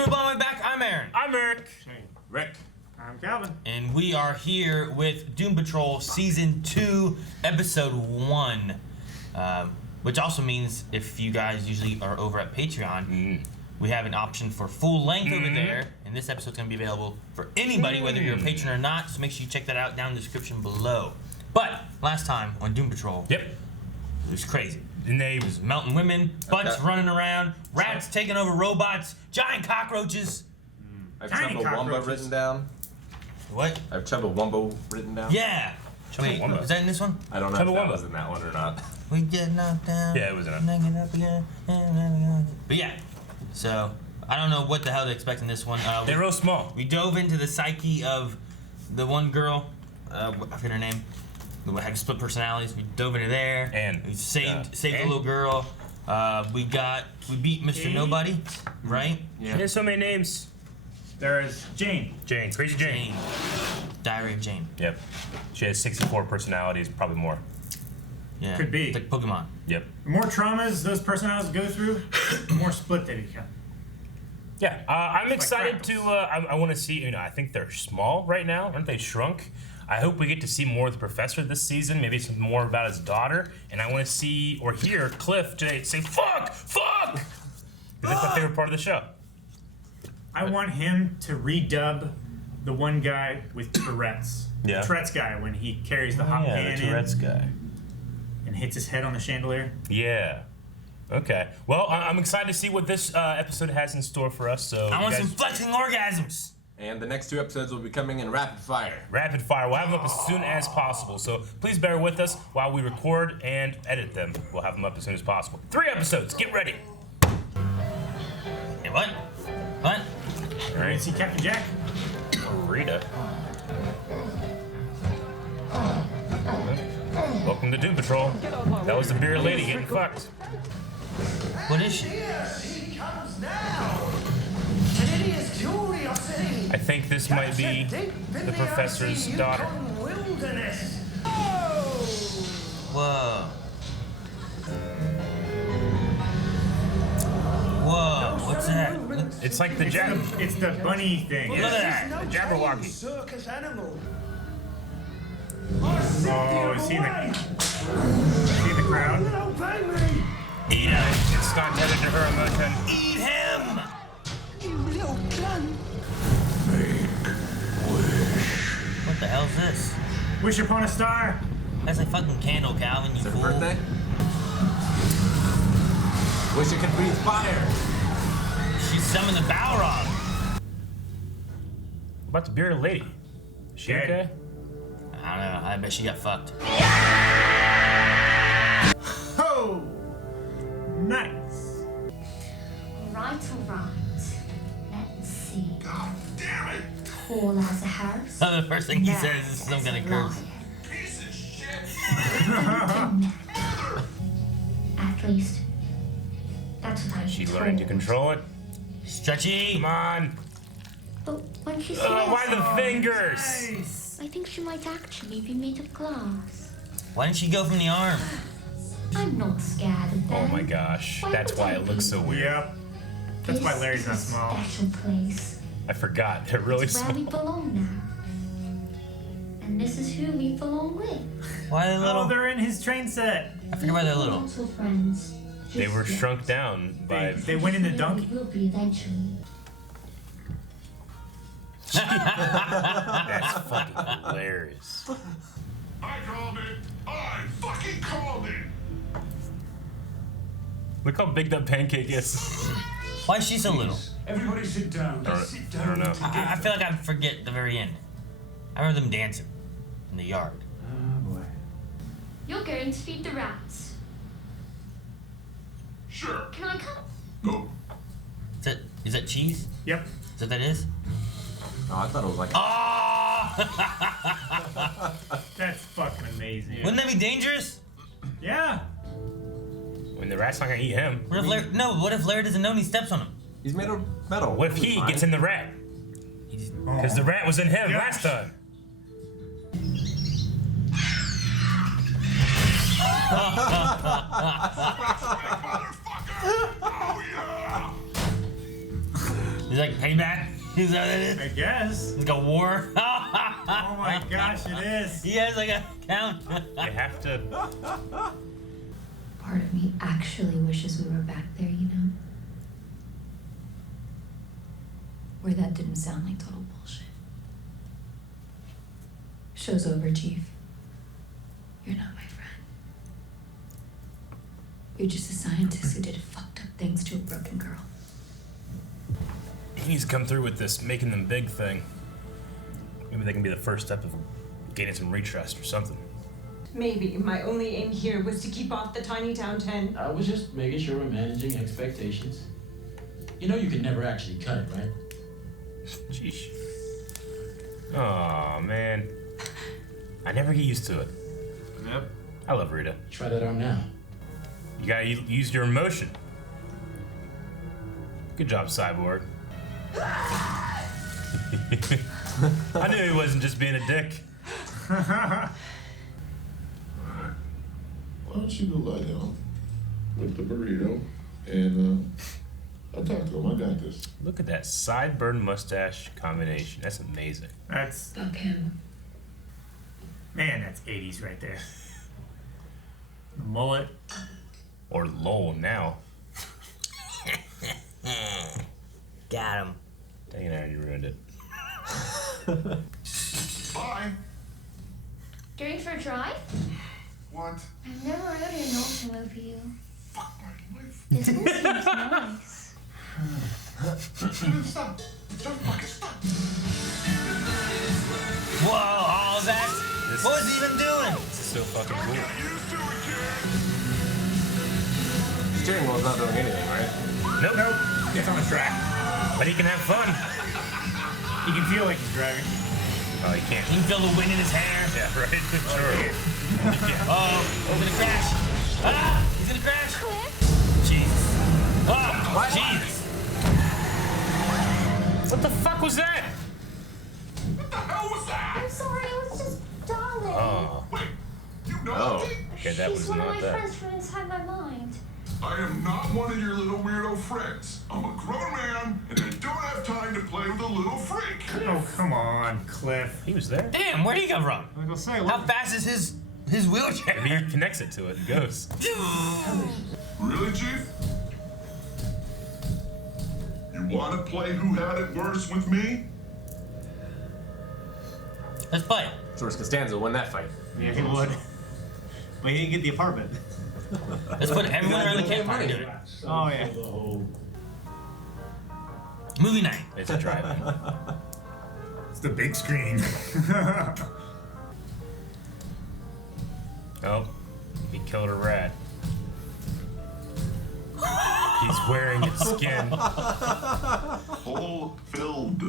to the Ball Back. I'm Aaron. I'm Eric. Rick. I'm Calvin. And we are here with Doom Patrol Season 2, Episode 1. Which also means if you guys usually are over at Patreon, we have an option for full length over there. And this episode's going to be available for anybody, whether you're a patron or not. So make sure you check that out down in the description below. But last time on Doom Patrol, Yep. it was crazy. And they There's mountain women, butts running around, rats taking over robots, giant cockroaches. I have Tiny Chumbawamba cockroaches. written down. What? I have Chumbawamba written down. Yeah. Wait, Chumbawamba. is that in this one? I don't know if Chumbawamba. that was in that one or not. We get knocked down. Yeah, it was in it. Knock it up again. But yeah, so I don't know what the hell to expect in this one. They're real small. We dove into the psyche of the one girl. I forget her name. We had split personalities. We dove into there. Anne. We saved the Anne? little girl. We beat Mr. Nobody, right? Yeah. There's so many names. There is Jane. Jane, Crazy Jane. Diary of Jane. Yep. She has 64 personalities, probably more. Yeah. Could be. It's like Pokemon. Yep. The more traumas those personalities go through, the more split they become. Yeah, I'm excited fractals. to. I want to see. I think they're small right now. Aren't they shrunk? I hope we get to see more of the professor this season. Maybe some more about his daughter. And I want to see or hear Cliff today say "fuck, fuck," 'cause that's my favorite part of the show. I want him to redub the one guy with Tourette's. Yeah. The Tourette's guy when he carries the hot pan in guy. and hits his head on the chandelier. Yeah. Okay. Well, I'm excited to see what this episode has in store for us. So I want you some guys- flexing orgasms. And the next 2 episodes will be coming in rapid fire. Rapid fire. We'll have them up as soon as possible. So please bear with us while we record and edit them. We'll have them up as soon as possible. 3 episodes. Get ready. Hey, what? What? All You see Captain Jack? Rita. Welcome to Doom Patrol. That was the beer lady getting fucked. What is she? I think this might be the professor's daughter. Whoa. Whoa, what's that? It's like the It's the bunny thing. Look at that. the Jabberwocky. Circus animal. Oh, is he in the crowd? Obey me, Eat him. It's not tethered to her emotion. Eat him! you little cunt. What the hell's this? Wish upon a star. That's a fucking candle, Calvin, you Is it fool. her birthday? Wish it could breathe fire. She summoned the Balrog. What about the beer lady? Is she Dead. okay? I don't know, I bet she got fucked. Oh, nice. Right. Let's see. God damn it. Tall as a house. So the first thing he Narrow says is some as kind a of curse. lion. Piece of shit. At least, that's what I was She learning to told. control it? Stretchy! Come on. But when she says, Why the fingers? I think she might actually be made of glass. Why didn't she go from the arm? I'm not scared of Oh them. my gosh. That's why it looks so weird. Yep. That's why This Larry's not is a small. Special place. I forgot. They're really It's where we small. belong now. And this is who we belong with. Why are they Oh, little? they're in his train set. I forget why they're little. Not friends. They just were yet. shrunk down by. They went in the donkey. We will be eventually. That's fucking hilarious. I called it. I fucking called it. Look how big that pancake is. Why is she so little? Everybody sit down. I Just sit I don't down. know. I feel like I forget the very end. I remember them dancing in the yard. You're going to feed the rats. Sure. Can I come? Go. Is that cheese? Yep. Is that what that is? Oh, I thought it was like. Oh! That's fucking amazing. Wouldn't that be dangerous? Yeah. When the rat's not gonna eat him. What if Larry, no, what if Larry doesn't know and he steps on him? He's made of metal. What if He'll be he fine. gets in the rat? He's, Because the rat was in him Gosh. last time. Motherfucker! Oh yeah! He's like, payback? Is that what it is? I guess. Like a war? Oh my gosh, it is. He has like a count. You have to. Part of me actually wishes we were back there, you know? Where that didn't sound like total bullshit. Show's over, Chief. You're not my friend. You're just a scientist who did fucked up things to a broken girl. He needs to come through with this making them big thing. Maybe they can be the first step of gaining some retrust or something. Maybe my only aim here was to keep off the tiny town 10. I was just making sure we're managing expectations. You know you can never actually cut it, right? Sheesh. Aw, man. I never get used to it. Yep. I love Rita. Try that out now. You gotta use your emotion. Good job, Cyborg. I knew he wasn't just being a dick. Why don't you go lie down with the burrito and I'll talk to him. I got this. Look at that sideburn mustache combination. That's amazing. That's, Fuck him. man, that's 80s right there. The mullet. Or lol now. Got him. Dang it, Aaron, you ruined it. Bye. Going for a drive? What? I've never rode an automobile. Fuck my life. This one seems nice. Stop. Just fucking stop. Whoa, all that? This- What was he even doing? This is so fucking Don't cool. get used to it, kid. Steering wheel's not doing anything, right? Nope. Nope. Gets on the track. But he can have fun. You can feel like he's driving. Oh, he can't. He can feel the wind in his hair. Yeah, right. Sure. Oh, he's gonna crash. Ah, he's gonna crash. Jesus. Oh, Jesus. What the fuck was that? What the hell was that? I'm sorry, it was just Darling. Oh, Wait, you know Oh. me? okay, that She's was one of not my that. friends from inside my mind. I am not one of your little weirdo friends. I'm a grown man, and I don't have time to play with a little freak. Oh, come on, Cliff. He was there. Damn, where'd he come from? I was gonna say, How look. fast is his wheelchair? Maybe he connects it to it and goes. Really, Chief? You want to play who had it worse with me? Let's play. George Costanza won that fight. Yeah, he would. But he didn't get the apartment. Let's put everyone around the gotta campfire get and do it. Oh, yeah. The whole Movie night. It's a drive-in. It's the big screen. Oh, he killed a rat. He's wearing its skin. Fulfilled.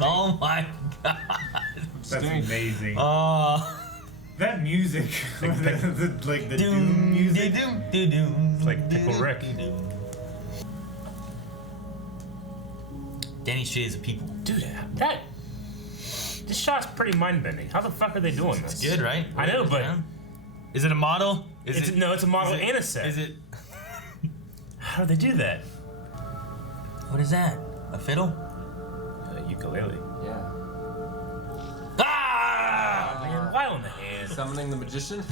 Oh my god. That's amazing. Oh. That music, like the doom music. It's like Pickle Rick. Danny Street is a people. Dude, this shot's pretty mind-bending. How the fuck are they doing this? It's good, right? I know, but Is it a model? no, it's a model and a set. Is it? How do they do that? What is that? A fiddle? Ukulele. Yeah. Ah! Man, why on the hand? Summoning the magician?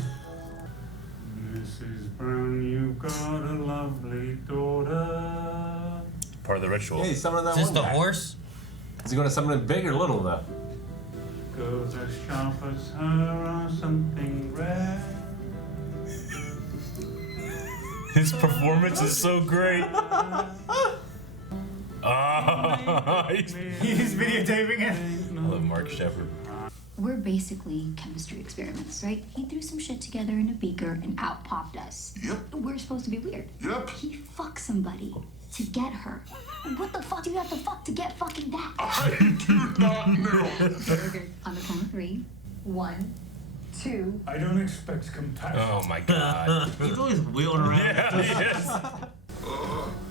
Mrs. Brown, you've got a lovely daughter. Part of the ritual. Yeah, he's summoning that Is this one the guy. horse? Is he going to summon him big or little, though? Girls as sharp as her are something rare. His performance is so great. He's videotaping it. I love Mark Shepard. We're basically chemistry experiments, right? He threw some shit together in a beaker and out popped us. Yep. We're supposed to be weird. Yep. He fucked somebody to get her. What the fuck do you have to fuck to get fucking that? I do not know. On the count of 3. 1, 2. I don't expect compassion. Oh my god. He's always wheeling around. Yeah, he is.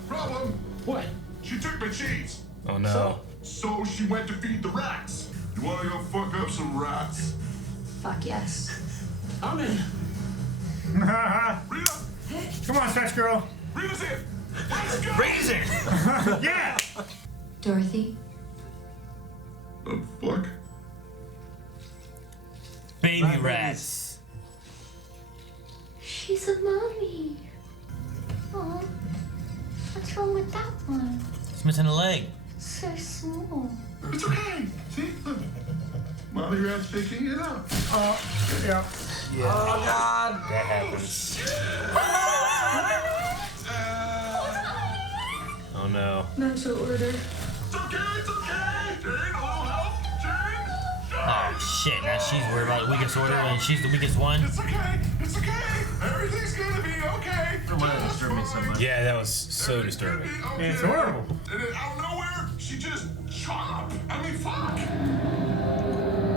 Problem. what? She took my cheese. Oh no. So she went to feed the rats. You want to go fuck up some rats? Fuck yes. I'm in. Rita! Come on, stretch girl. Rita's in! Fraser! Yeah! Dorothy, The fuck? Baby Right, rats. She's a mommy. Oh, what's wrong with that one? It's missing a leg. So small. It's okay. See? Look. Mommy rat's picking it up. Yeah. Oh God! That happens. Oh no. mental order. It's okay. It's okay. Jane, a little help. Jane. Oh shit, now she's worried about the weakest order and she's the weakest one. It's okay. It's okay. Everything's gonna be okay. Why did it disturb me so much? Yeah, that was so disturbing. It's horrible. And then out of nowhere, she just chopped. I mean, fuck.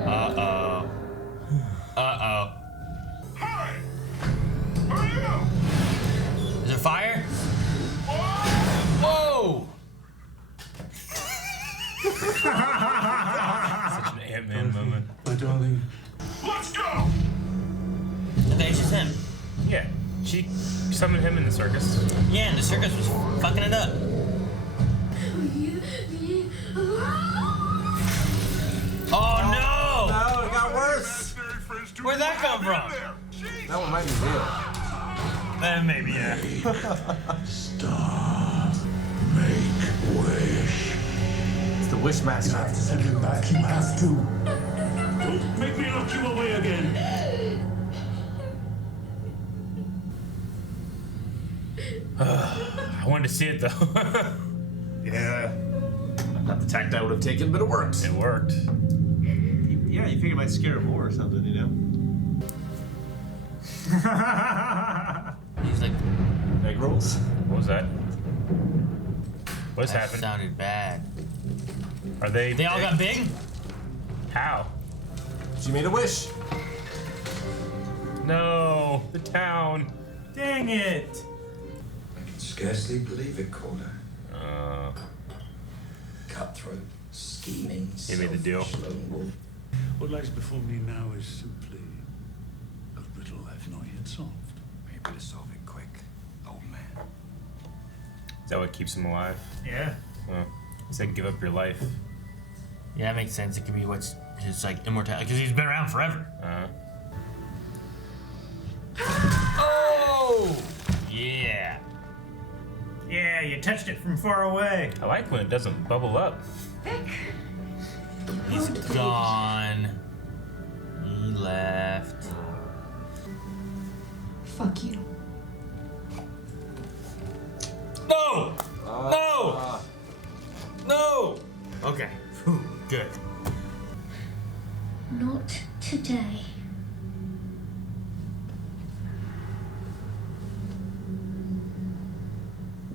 Uh-oh. Uh-oh. Hi. Who are you? Is there fire? Whoa! Such an Ant-Man moment. My darling. Let's go. Okay, it's just him. Yeah, she summoned him in the circus. Yeah, and the circus was fucking it up. Oh no! No, it got worse. Where'd that come from? That one might be real. Maybe, yeah. Stop. Make wish. It's the Wishmaster. Send him back. You have to. Don't make me look you away again. I wanted to see it though. Yeah. Not the tact I would have taken, but it worked. It worked. Yeah, you figure it might scare him more or something, you know? He's like, Egg rolls. What was that? What's that happened? sounded bad. Are they? They all got big? How? She made a wish. No, the town. Dang it. I can scarcely believe it, Calder. Cutthroat, scheming, He made the deal. selfish lone wolf. What lies before me now is simply a riddle I've not yet solved. Maybe to solve it quick, old man. Is that what keeps him alive? Yeah. He said, "Give up your life." Yeah, that makes sense. It could be what's his like immortality, because he's been around forever. Oh! Yeah. Yeah, you touched it from far away. I like when it doesn't bubble up. He's gone. He left. Fuck you. No! No! No! Okay. Whew, good. Not today.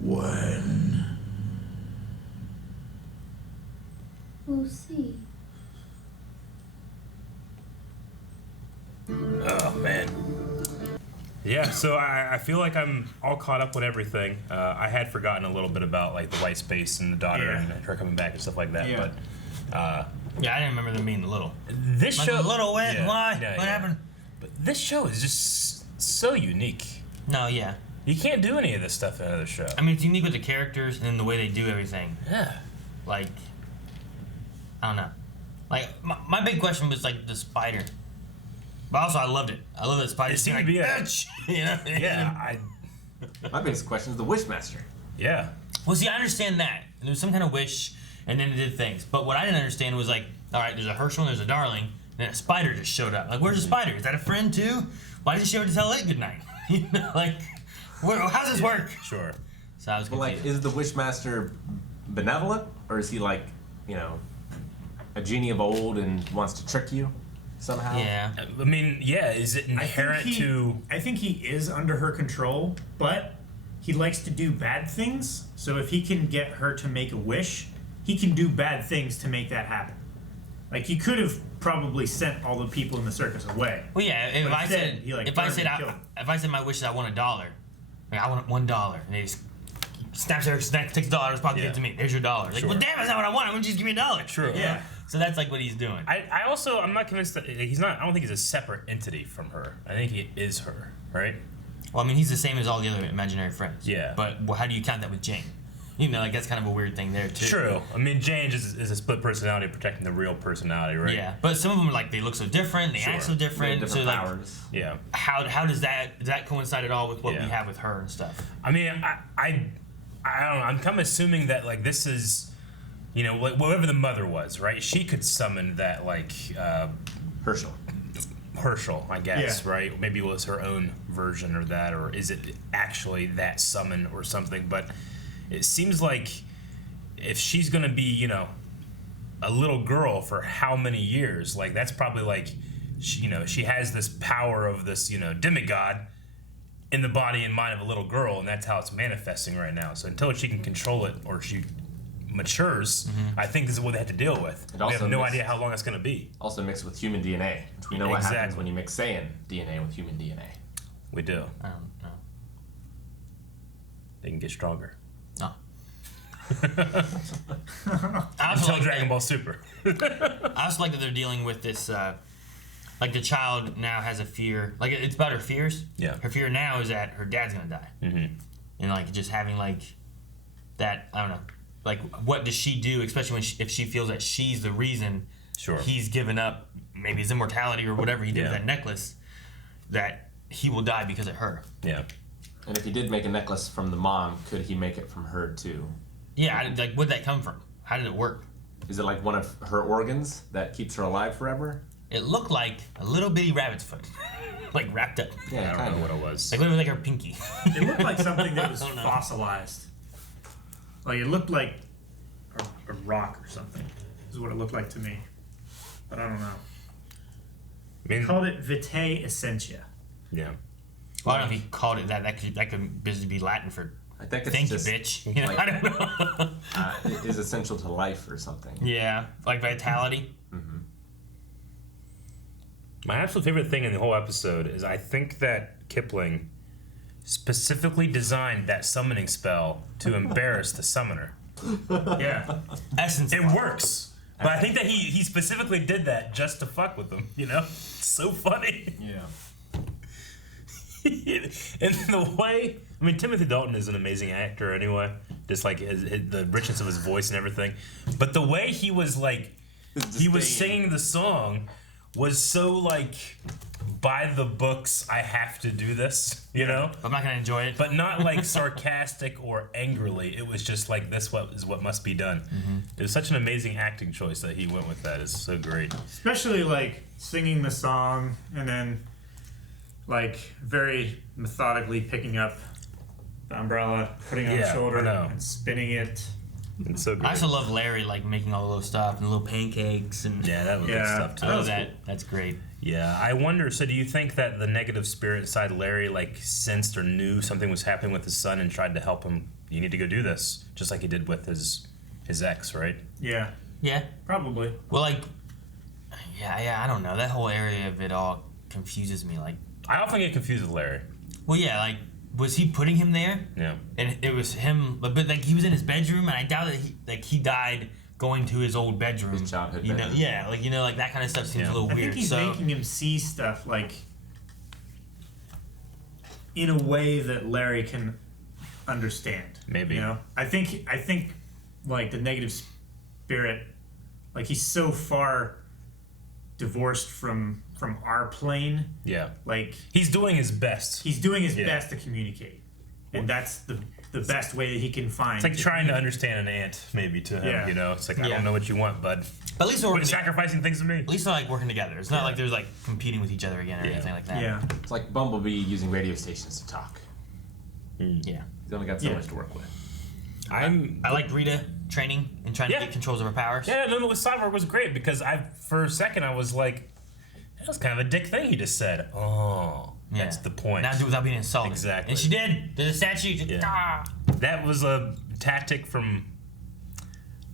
When? We'll see. Oh man. Yeah, so I feel like I'm all caught up with everything. I had forgotten a little bit about like the white space and the daughter Yeah. and her coming back and stuff like that. Yeah. But Yeah, I didn't remember them being little. this Like show, a little wet? yeah, Why? yeah, What yeah. happened? But this show is just so unique. No, yeah. You can't do any of this stuff in another show. I mean, it's unique with the characters and the way they do everything. Yeah. Like, I don't know. Like, my big question was like the spider. But also, I loved it. I love that spider. It seemed like, to be a- bitch! You know? Yeah. My biggest question is the Wishmaster. Yeah. Well, see, I understand that. And there was some kind of wish, and then it did things. But what I didn't understand was like, all right, there's a Herschel and there's a Darling, and then a spider just showed up. Like, where's the spider? Is that a friend too? Why did she ever tell it goodnight? You know, like, how does this work? Sure. So I was Well, confused. like, is the Wishmaster benevolent, or is he like, you know, a genie of old and wants to trick you somehow? Yeah. I mean, yeah. Is it inherent to? I think he is under her control, but he likes to do bad things. So if he can get her to make a wish, he can do bad things to make that happen. Like he could have probably sent all the people in the circus away. Well, yeah. If But I instead, said, he, like, if I burned said, and killed him. if I said my wish is I want $1, like I want $1, and they just snaps her, takes $1 out of his pocket, gives it to me. There's your $1. Like, Sure. well, damn, that's not what I want. I want you to just give me $1. True. Yeah. So that's like what he's doing. I I'm not convinced that he's not. I don't think he's a separate entity from her. I think he is her. Right. Well, I mean, he's the same as all the other imaginary friends. Yeah. But how do you count that with Jane? You know, like that's kind of a weird thing there too. True. I mean, Jane is a split personality protecting the real personality, right? Yeah, but some of them like they look so different, they act so different. Different so like, powers. Yeah. how does that coincide at all with what we have with her and stuff? I mean, I don't know. I'm kind of assuming that like this is, you know, like whatever the mother was, right? She could summon that like Herschel, I guess, right? Maybe it was her own version or that, or is it actually that summon or something? But it seems like if she's gonna be, you know, a little girl for how many years, like that's probably like, she has this power of this, you know, demigod in the body and mind of a little girl, and that's how it's manifesting right now. So until she can control it or she matures, I think this is what they have to deal with. We have no idea how long it's going to be. Also mixed with human DNA, which we know what happens when you mix Saiyan DNA with human DNA. We do. I don't know. They can get stronger. No. Until Dragon Ball Super. I also like that they're dealing with this, like the child now has a fear. Like it's about her fears. Yeah. Her fear now is that her dad's gonna die. Mm-hmm. And like just having like that, I don't know. Like, what does she do, especially when if she feels that she's the reason he's given up maybe his immortality or whatever he did with that necklace, that he will die because of her. Yeah. And if he did make a necklace from the mom, could he make it from her too? Yeah, like where'd that come from? How did it work? Is it like one of her organs that keeps her alive forever? It looked like a little bitty rabbit's foot, like wrapped up. Yeah, I don't know what it was. Like literally like her pinky. It looked like something that was fossilized. Like it looked like a rock or something. Is what it looked like to me. But I don't know. They called it Vitae Essentia. Yeah. Well, I don't know if he called it that. That could basically be Latin for I think it's thank you, just bitch. You know, like, I don't know. it is essential to life or something. Yeah, like vitality. Mm-hmm. My absolute favorite thing in the whole episode is I think that Kipling specifically designed that summoning spell to embarrass the summoner. Yeah. Essence. It works. But I think that he specifically did that just to fuck with them, you know? It's so funny. Yeah. And the way, I mean, Timothy Dalton is an amazing actor anyway, just like the richness of his voice and everything. But the way he was like, he was singing the song was so like, by the books, I have to do this, you know? I'm not gonna enjoy it. But not like sarcastic or angrily. It was just like, this is what must be done. Mm-hmm. It was such an amazing acting choice that he went with that. It's so great. Especially like singing the song and then like very methodically picking up the umbrella, putting it on the shoulder and spinning it. It's so great. I also love Larry like making all the little stuff and little pancakes and that was good stuff too. I love that. That's great. Yeah, I wonder. So, do you think that the negative spirit side, Larry, like sensed or knew something was happening with his son and tried to help him? You need to go do this, just like he did with his ex, right? Yeah. Yeah. Probably. Well, like, yeah. I don't know. That whole area of it all confuses me. Like, I often get confused with Larry. Well, yeah. Like, was he putting him there? Yeah. And it was him, but like he was in his bedroom, and I doubt that he died going to his old bedroom. His childhood bedroom. Yeah, like like that kind of stuff seems a little weird. I think he's making him see stuff like in a way that Larry can understand. Maybe. You know, I think like the negative spirit, like he's so far divorced from our plane. Yeah. Like he's doing his best. He's doing his best to communicate, and that's the best way that he can find. It's like trying to understand an ant, maybe to him. Yeah. You know, it's like I don't know what you want, bud. But at least we're sacrificing things to me. At least they're like working together. It's not like there's like competing with each other again or anything like that. Yeah. It's like Bumblebee using radio stations to talk. Yeah. He's only got so much to work with. I like Rita training and trying to get controls of her powers. Yeah, no, the Cyborg was great because for a second I was like, that was kind of a dick thing he just said. Oh. That's the point. Not do without being insulted. Exactly. And she did. Did the statue. That was a tactic from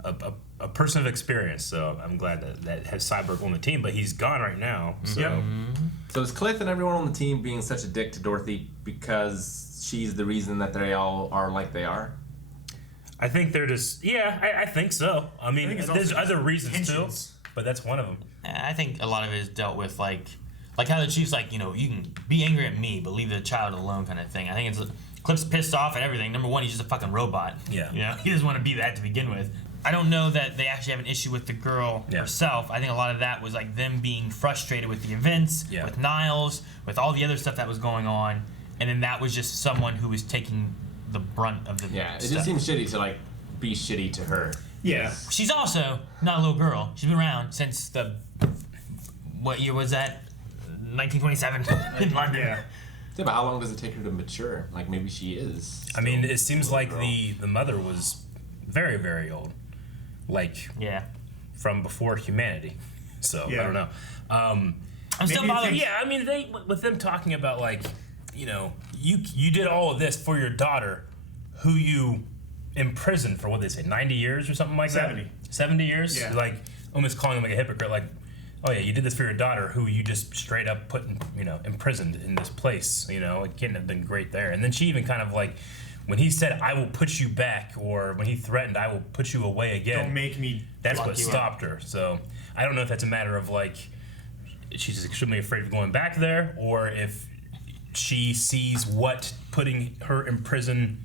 a person of experience. So I'm glad that has Cyborg on the team, but he's gone right now. So. So is Cliff and everyone on the team being such a dick to Dorothy because she's the reason that they all are like they are? I think they're just I think so. I mean, there's other reasons too, but that's one of them. I think a lot of it is dealt with like like how the chief's like, you know, you can be angry at me, but leave the child alone kind of thing. I think it's Cliff's pissed off at everything. Number one, he's just a fucking robot. Yeah. You know, he doesn't want to be that to begin with. I don't know that they actually have an issue with the girl herself. I think a lot of that was like them being frustrated with the events, with Niles, with all the other stuff that was going on, and then that was just someone who was taking the brunt of the it stuff. just seems shitty to like be shitty to her. Yeah. She's also not a little girl. She's been around since the, what year was that? 1927 in London. Yeah, but how long does it take her to mature? Like maybe she is. I mean, it seems like the mother was very, very old. Like, from before humanity. So, I don't know. I'm still bothered. Yeah, I mean, with them talking about, like, you know, you did all of this for your daughter, who you imprisoned for, what they say, 90 years or something like 70. that? 70 years? Yeah. Like, almost calling him like a hypocrite, like, oh yeah, you did this for your daughter, who you just straight up put, imprisoned in this place, you know, it couldn't have been great there. And then she even kind of like, when he said, I will put you back, or when he threatened, I will put you away again. Don't make me. That's what stopped her. So I don't know if that's a matter of like, she's extremely afraid of going back there, or if she sees what putting her in prison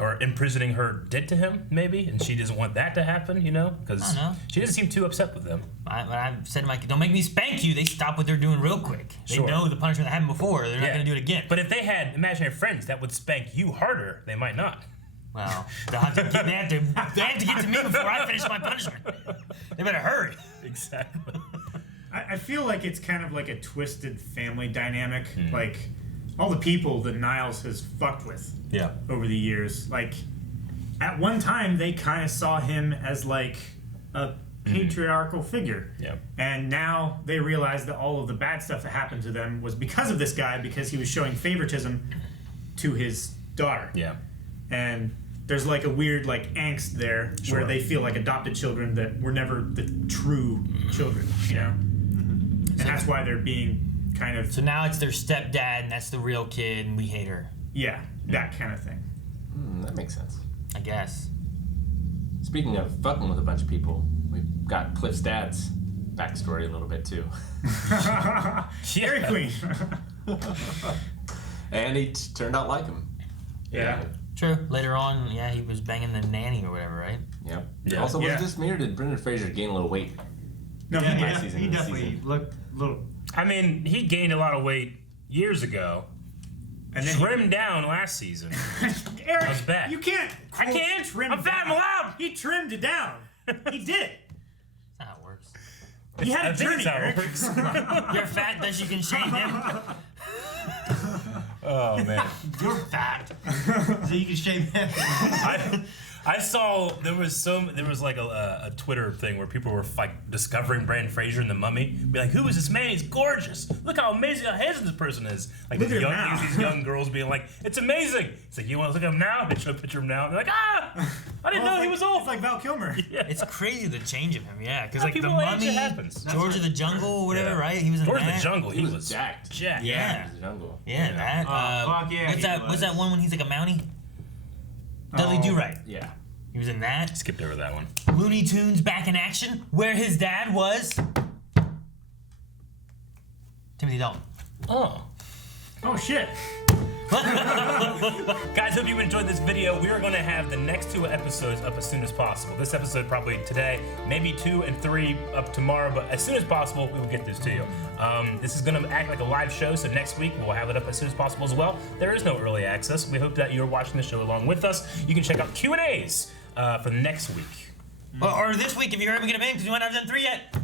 or imprisoning her did to him, maybe, and she doesn't want that to happen, you know? Because she doesn't seem too upset with them. I said, like, don't make me spank you. They stop what they're doing real quick. They know the punishment that happened before. They're not going to do it again. But if they had imaginary friends that would spank you harder, they might not. Well, they have to get to me before I finish my punishment. They better hurry. Exactly. I feel like it's kind of like a twisted family dynamic. Like, all the people that Niles has fucked with over the years. Like, at one time, they kind of saw him as, like, a patriarchal figure. Yeah. And now they realize that all of the bad stuff that happened to them was because of this guy, because he was showing favoritism to his daughter. Yeah. And there's, like, a weird, like, angst there where they feel like adopted children that were never the true children, you know? And that's why they're being kind of... So now it's their stepdad, and that's the real kid, and we hate her. Yeah, that kind of thing. That makes sense. I guess. Speaking of fucking with a bunch of people, we've got Cliff's dad's backstory a little bit too. Dairy Queen. And he turned out like him. Yeah. True. Later on, he was banging the nanny or whatever, right? Yep. Yeah. Also, was this me or did Brendan Fraser gain a little weight? No, he definitely looked a little... I mean, he gained a lot of weight years ago. And then trimmed down last season. Eric, I was back. You can't. I can't. Trim I'm fat. I'm allowed. He trimmed it down. He did. That's not how it works. You had a journey, Eric. You're fat, thus you can shame him. Oh man. You're fat, so you can shame him. I saw there was like a Twitter thing where people were like discovering Brandon Fraser and the Mummy, be like, who is this man? He's gorgeous. Look how amazing, how handsome this person is. Like Look these at him now. these young girls being like, it's amazing. It's like, you want to look at him now? They show a picture of him now. And they're like, I didn't know he was old. It's like Val Kilmer. Yeah. It's crazy the change of him, because like the people age, Mummy, it happens. George of the Jungle, or whatever, right? He was in George that. of the Jungle, he was jacked. Jacked. Yeah. The jungle. Yeah, that. Fuck yeah. What's that one when he's like a Mountie? Dudley Do-Right. Yeah. He was in that. Skipped over that one. Looney Tunes Back in Action, where his dad was Timothy Dalton. Oh. Oh shit. Guys, hope you enjoyed this video. We are going to have the next 2 episodes up as soon as possible. This episode probably today, maybe 2 and 3 up tomorrow, but as soon as possible, we will get this to you. This is going to act like a live show, so next week we'll have it up as soon as possible as well. There is no early access. We hope that you're watching the show along with us. You can check out Q&As for the next week. Or this week if you're ever going to make, because we might not have done 3 yet.